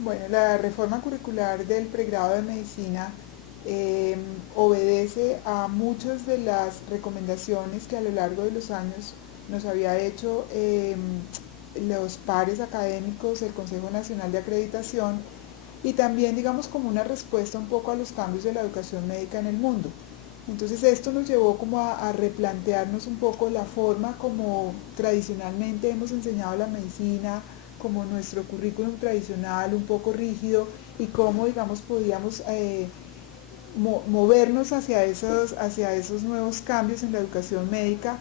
Bueno, la reforma curricular del pregrado de medicina obedece a muchas de las recomendaciones que a lo largo de los años nos había hecho los pares académicos, el Consejo Nacional de Acreditación y también digamos como una respuesta un poco a los cambios de la educación médica en el mundo. Entonces esto nos llevó como a replantearnos un poco la forma como tradicionalmente hemos enseñado la medicina, como nuestro currículum tradicional, un poco rígido, y cómo, digamos, podíamos movernos hacia esos nuevos cambios en la educación médica.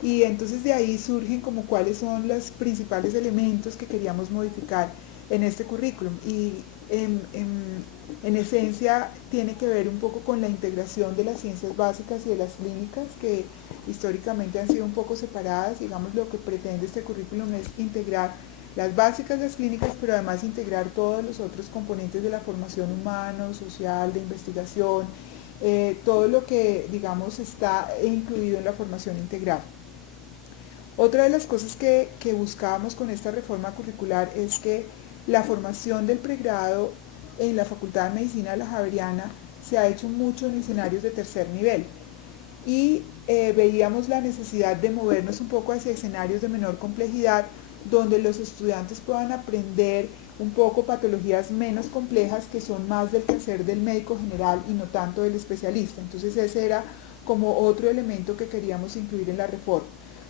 Y entonces de ahí surgen como cuáles son los principales elementos que queríamos modificar en este currículum. Y en, en, en esencia tiene que ver un poco con la integración de las ciencias básicas y de las clínicas, que históricamente han sido un poco separadas. Digamos, lo que pretende este currículum es integrar las básicas, las clínicas, pero además integrar todos los otros componentes de la formación humano, social, de investigación, todo lo que, digamos, está incluido en la formación integral. Otra de las cosas que buscábamos con esta reforma curricular es que la formación del pregrado en la Facultad de Medicina de la Javeriana se ha hecho mucho en escenarios de tercer nivel y veíamos la necesidad de movernos un poco hacia escenarios de menor complejidad donde los estudiantes puedan aprender un poco patologías menos complejas que son más del quehacer del médico general y no tanto del especialista. Entonces ese era como otro elemento que queríamos incluir en la reforma.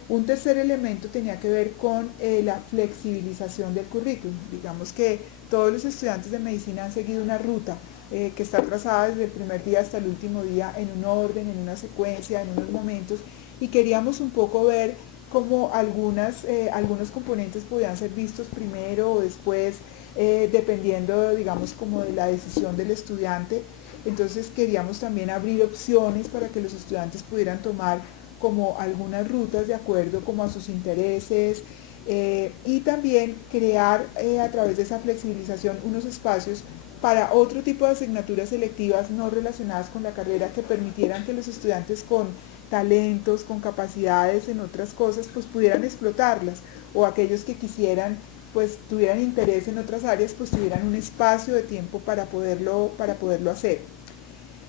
Un tercer elemento tenía que ver con la flexibilización del currículum. Digamos que todos los estudiantes de medicina han seguido una ruta que está trazada desde el primer día hasta el último día en un orden, en una secuencia, en unos momentos, y queríamos un poco ver cómo algunos componentes podían ser vistos primero o después, dependiendo, digamos, como de la decisión del estudiante. Entonces queríamos también abrir opciones para que los estudiantes pudieran tomar como algunas rutas de acuerdo como a sus intereses, y también crear a través de esa flexibilización unos espacios para otro tipo de asignaturas selectivas no relacionadas con la carrera que permitieran que los estudiantes con talentos, con capacidades en otras cosas, pues pudieran explotarlas, o aquellos que quisieran, pues tuvieran interés en otras áreas, pues tuvieran un espacio de tiempo para poderlo hacer.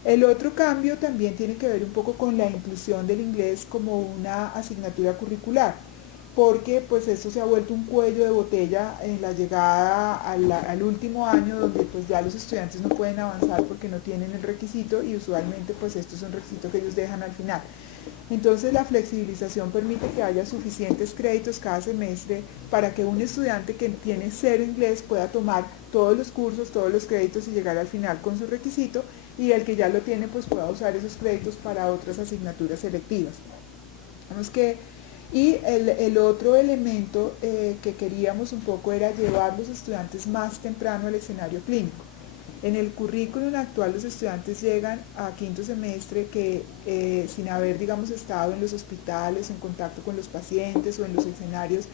El otro cambio también tiene que ver un poco con la inclusión del inglés como una asignatura curricular, porque pues esto se ha vuelto un cuello de botella en la llegada al último año, donde pues ya los estudiantes no pueden avanzar porque no tienen el requisito y usualmente pues esto es un requisito que ellos dejan al final. Entonces la flexibilización permite que haya suficientes créditos cada semestre para que un estudiante que tiene cero inglés pueda tomar todos los cursos, todos los créditos y llegar al final con su requisito, y el que ya lo tiene pues pueda usar esos créditos para otras asignaturas selectivas. Vamos que, y el otro elemento que queríamos un poco era llevar a los estudiantes más temprano al escenario clínico. En el currículum actual los estudiantes llegan a quinto semestre que sin haber, digamos, estado en los hospitales, en contacto con los pacientes o en los escenarios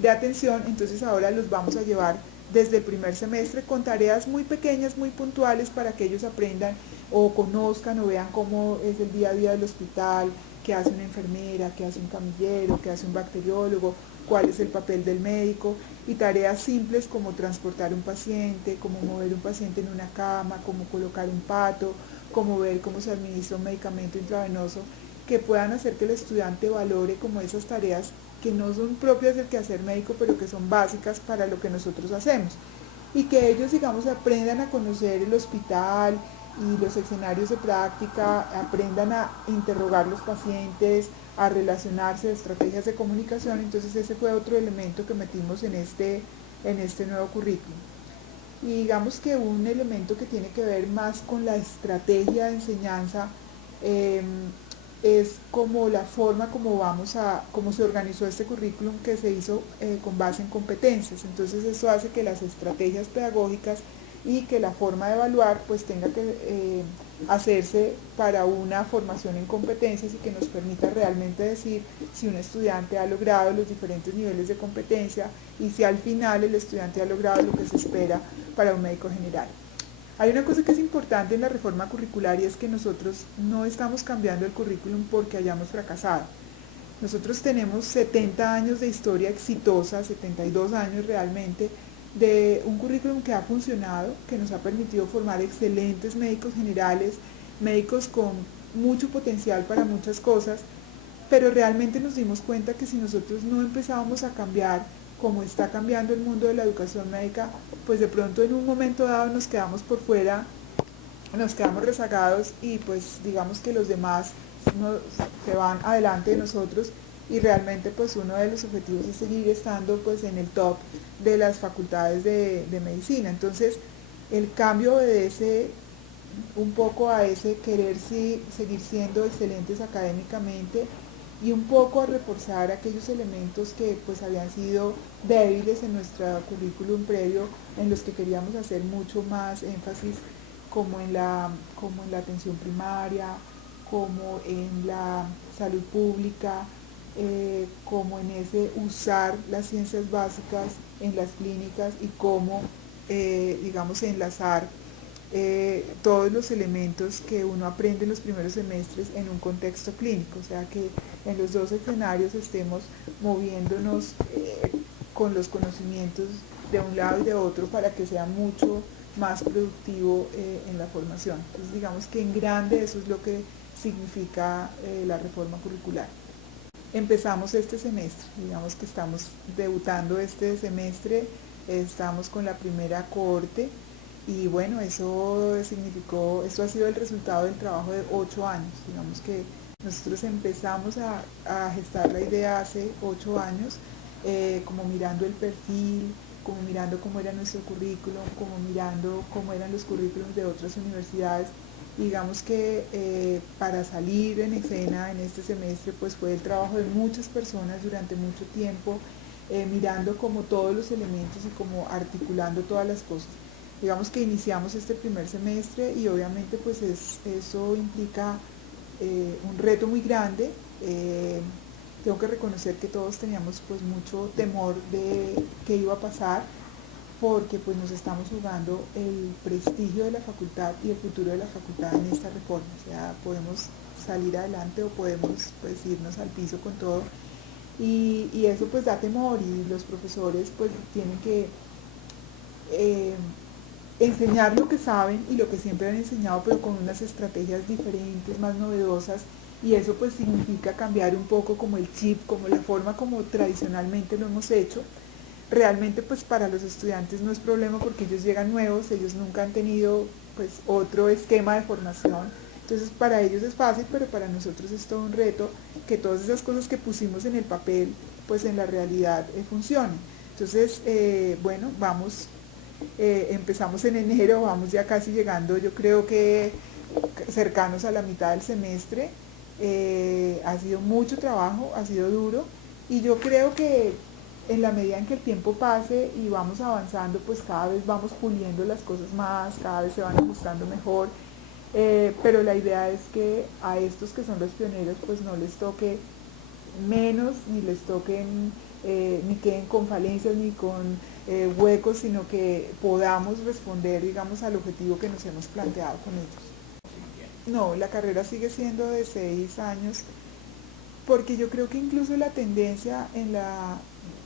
de atención, entonces ahora los vamos a llevar desde el primer semestre con tareas muy pequeñas, muy puntuales para que ellos aprendan o conozcan o vean cómo es el día a día del hospital, qué hace una enfermera, qué hace un camillero, qué hace un bacteriólogo, cuál es el papel del médico, y tareas simples como transportar un paciente, como mover un paciente en una cama, como colocar un pato, como ver cómo se administra un medicamento intravenoso, que puedan hacer que el estudiante valore como esas tareas que no son propias del quehacer médico, pero que son básicas para lo que nosotros hacemos. Y que ellos, digamos, aprendan a conocer el hospital y los escenarios de práctica, aprendan a interrogar los pacientes, a relacionarse, estrategias de comunicación. Entonces ese fue otro elemento que metimos en este nuevo currículum. Y digamos que un elemento que tiene que ver más con la estrategia de enseñanza eh, es como la forma como se organizó este currículum, que se hizo con base en competencias. Entonces eso hace que las estrategias pedagógicas y que la forma de evaluar pues tenga que hacerse para una formación en competencias y que nos permita realmente decir si un estudiante ha logrado los diferentes niveles de competencia y si al final el estudiante ha logrado lo que se espera para un médico general. Hay una cosa que es importante en la reforma curricular y es que nosotros no estamos cambiando el currículum porque hayamos fracasado. Nosotros tenemos 70 años de historia exitosa, 72 años realmente, de un currículum que ha funcionado, que nos ha permitido formar excelentes médicos generales, médicos con mucho potencial para muchas cosas, pero realmente nos dimos cuenta que si nosotros no empezábamos a cambiar como está cambiando el mundo de la educación médica, pues de pronto en un momento dado nos quedamos por fuera, nos quedamos rezagados y pues digamos que los demás se van adelante de nosotros y realmente pues uno de los objetivos es seguir estando pues en el top de las facultades de medicina. Entonces el cambio obedece un poco a ese querer seguir siendo excelentes académicamente y un poco a reforzar aquellos elementos que pues habían sido débiles en nuestro currículum previo, en los que queríamos hacer mucho más énfasis, como en la atención primaria, como en la salud pública, como en ese usar las ciencias básicas en las clínicas y cómo, digamos, enlazar todos los elementos que uno aprende en los primeros semestres en un contexto clínico, o sea que en los dos escenarios estemos moviéndonos con los conocimientos de un lado y de otro para que sea mucho más productivo en la formación. Entonces digamos que en grande eso es lo que significa la reforma curricular. Empezamos este semestre, digamos que estamos debutando este semestre, estamos con la primera cohorte y bueno, eso significó, esto ha sido el resultado del trabajo de 8 años, digamos que nosotros empezamos a gestar la idea hace 8 años, como mirando el perfil, como mirando cómo era nuestro currículum, como mirando cómo eran los currículums de otras universidades. Digamos que para salir en escena en este semestre pues fue el trabajo de muchas personas durante mucho tiempo, mirando como todos los elementos y como articulando todas las cosas. Digamos que iniciamos este primer semestre y obviamente pues eso implica un reto muy grande. Tengo que reconocer que todos teníamos pues mucho temor de qué iba a pasar, porque pues nos estamos jugando el prestigio de la facultad y el futuro de la facultad en esta reforma. O sea, podemos salir adelante o podemos pues irnos al piso con todo. Y eso pues da temor y los profesores pues tienen que enseñar lo que saben y lo que siempre han enseñado, pero con unas estrategias diferentes, más novedosas, y eso pues significa cambiar un poco como el chip, como la forma como tradicionalmente lo hemos hecho. Realmente pues para los estudiantes no es problema porque ellos llegan nuevos, ellos nunca han tenido pues otro esquema de formación, entonces para ellos es fácil, pero para nosotros es todo un reto que todas esas cosas que pusimos en el papel pues en la realidad funcionen. Entonces bueno, vamos, empezamos en enero, vamos ya casi llegando, yo creo que cercanos a la mitad del semestre. Ha sido mucho trabajo, ha sido duro y yo creo que en la medida en que el tiempo pase y vamos avanzando, pues cada vez vamos puliendo las cosas más, cada vez se van ajustando mejor, pero la idea es que a estos que son los pioneros pues no les toque menos, ni les toquen, ni queden con falencias, ni con huecos, sino que podamos responder, digamos, al objetivo que nos hemos planteado con ellos. No, la carrera sigue siendo de 6 años, porque yo creo que incluso la tendencia en la,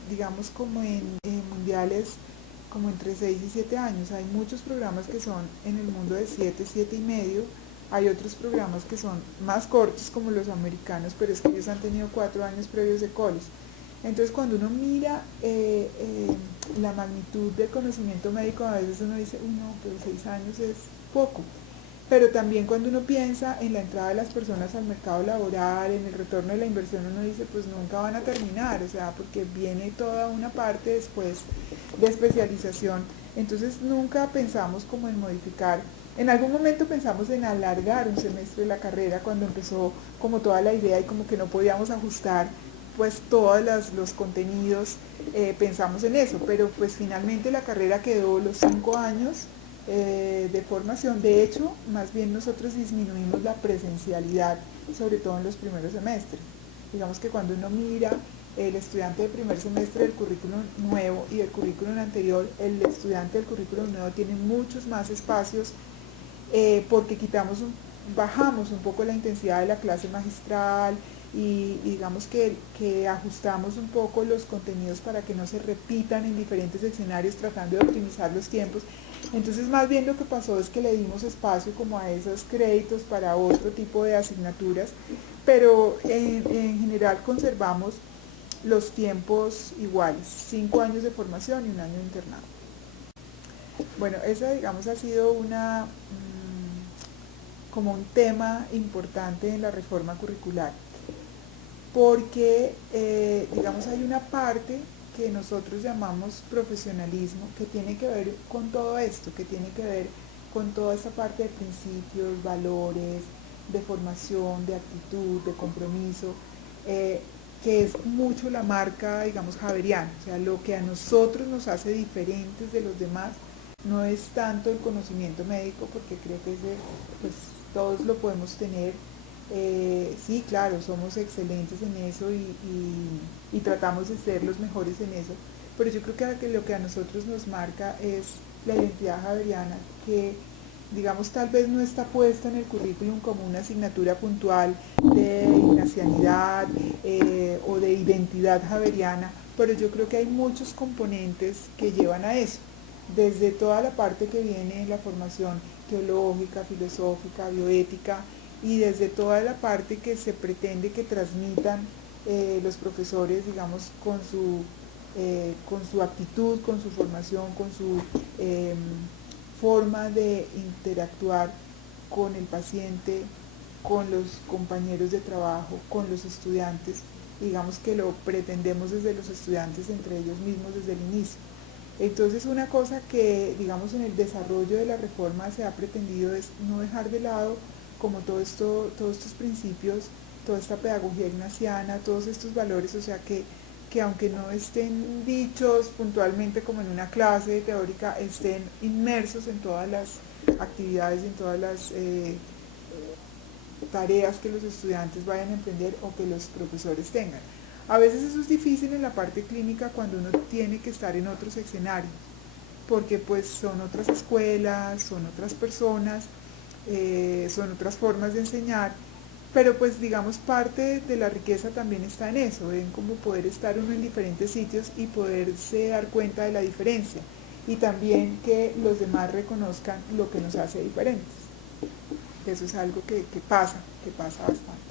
digamos como en mundiales, como entre 6 y 7 años, hay muchos programas que son en el mundo de 7, 7 y medio, hay otros programas que son más cortos como los americanos, pero es que ellos han tenido 4 años previos de college. Entonces cuando uno mira la magnitud del conocimiento médico, a veces uno dice, no, pero 6 años es poco. Pero también cuando uno piensa en la entrada de las personas al mercado laboral, en el retorno de la inversión, uno dice, pues nunca van a terminar, o sea, porque viene toda una parte después de especialización. Entonces nunca pensamos como en modificar. En algún momento pensamos en alargar un semestre de la carrera cuando empezó como toda la idea y como que no podíamos ajustar pues todos los contenidos, pensamos en eso, pero pues finalmente la carrera quedó los 5 años de formación. De hecho, más bien nosotros disminuimos la presencialidad, sobre todo en los primeros semestres. Digamos que cuando uno mira el estudiante del primer semestre del currículum nuevo y del currículum anterior, el estudiante del currículum nuevo tiene muchos más espacios porque bajamos un poco la intensidad de la clase magistral, y digamos que ajustamos un poco los contenidos para que no se repitan en diferentes escenarios tratando de optimizar los tiempos. Entonces más bien lo que pasó es que le dimos espacio como a esos créditos para otro tipo de asignaturas, pero en general conservamos los tiempos iguales, 5 años de formación y un año de internado. Bueno, esa digamos ha sido como un tema importante en la reforma curricular, porque digamos hay una parte que nosotros llamamos profesionalismo, que tiene que ver con todo esto, que tiene que ver con toda esta parte de principios, valores, de formación, de actitud, de compromiso, que es mucho la marca, digamos, javeriana. O sea, lo que a nosotros nos hace diferentes de los demás no es tanto el conocimiento médico, porque creo que ese, pues, todos lo podemos tener. Sí, claro, somos excelentes en eso y tratamos de ser los mejores en eso, pero yo creo que lo que a nosotros nos marca es la identidad javeriana, que digamos tal vez no está puesta en el currículum como una asignatura puntual de ignacianidad o de identidad javeriana, pero yo creo que hay muchos componentes que llevan a eso, desde toda la parte que viene en la formación teológica, filosófica, bioética, y desde toda la parte que se pretende que transmitan los profesores, digamos, con su actitud, con su formación, con su forma de interactuar con el paciente, con los compañeros de trabajo, con los estudiantes, digamos que lo pretendemos desde los estudiantes entre ellos mismos desde el inicio. Entonces una cosa que digamos en el desarrollo de la reforma se ha pretendido es no dejar de lado como todos estos principios, toda esta pedagogía ignaciana, todos estos valores, o sea que aunque no estén dichos puntualmente como en una clase teórica, estén inmersos en todas las actividades y en todas las tareas que los estudiantes vayan a emprender o que los profesores tengan. A veces eso es difícil en la parte clínica cuando uno tiene que estar en otros escenarios, porque pues son otras escuelas, son otras personas, son otras formas de enseñar, pero pues digamos parte de la riqueza también está en eso, en cómo poder estar uno en diferentes sitios y poderse dar cuenta de la diferencia y también que los demás reconozcan lo que nos hace diferentes. Eso es algo que pasa bastante.